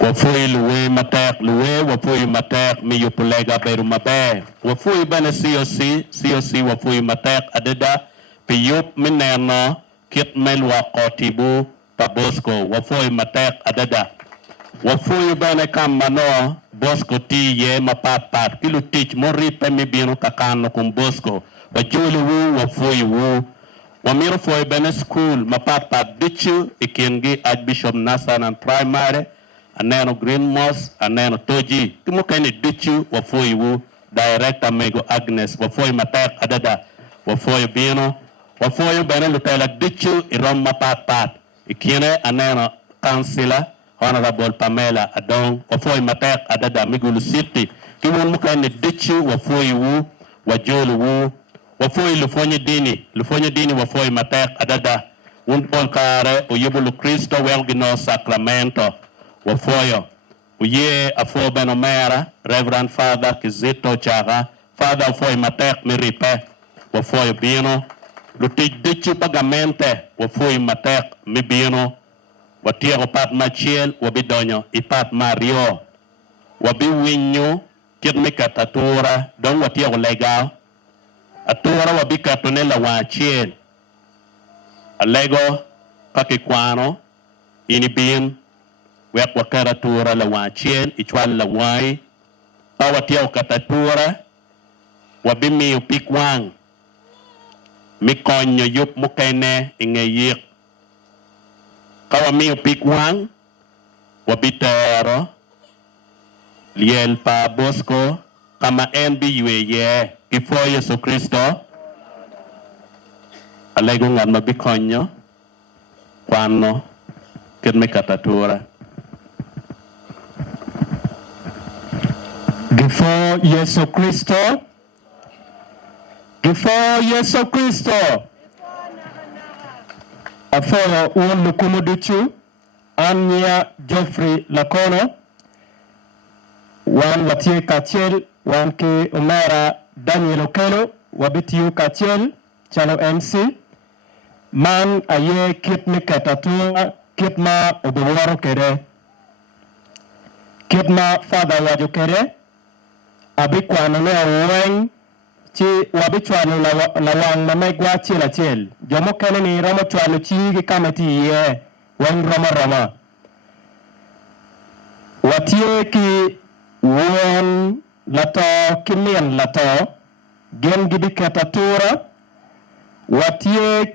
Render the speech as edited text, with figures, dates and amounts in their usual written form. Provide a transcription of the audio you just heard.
Wafui luwe matek luwe wafui matek mi yupulega beru mabe wafui bana COC wafui matek adada piyup mineno kit melwa kotibu pabosco wafui matek adada wafui bana kamano bosco ti ye mapapat kilu tich mori pemi binu kakano kum bosco wajulu wu wafui wu wamiro foi bana school mapapat dichu ikingi Archbishop Nasan and primary aneno Green Moss aneno Toji kimo kani dichu wafoi wu director mego Agnes wafoi matek adada wafoi bino wafoi bene lutela dichu irom mapat ikine aneno councilor Honorable Pamela Adong wafoi matek adada migulu city kimo mukani dichu wafoi wu wajolu wu wafoi lufonye dini wafoi matek adada unpon kare uyubulu Kristo welgino Sacramento wafoyo uye afo benomera Reverend Father Kizito Chaga Father foy matek miripe wafoyo bino lutig dichu pagamente wafoy matek mi bino watiego pat machiel wabidonyo ipat Mario wabi winyo kirmika atura don watiego legal atura wabi katonela wachiel alego kakikwano inibin wek wakaratura la wachiel ichwal la wai pawatia katatura wabimi upikwang mikonyo yup mukene ingeyik kawami upikwang wabitero liel pa bosco kama NBUye kifo Yesu Kristo alego ngan mabikonyo kwano kirmekatatura Before Yesu Kristo, aforo un lukumuduchu, Anya Geoffrey Lakono, wan watie kachel, wan ke umera Daniel Okelo, wabitiu kachel, chalo MC, man aye kitmi katatua, kitma ubewaro kere, kitma father wajo kere, abikwana ne weng chi wabichwana la wang na megwa chil jomo kene ni romo chwano chi kama ti ye weng roma watie ki won lato kimien lato gen gidi katatura watie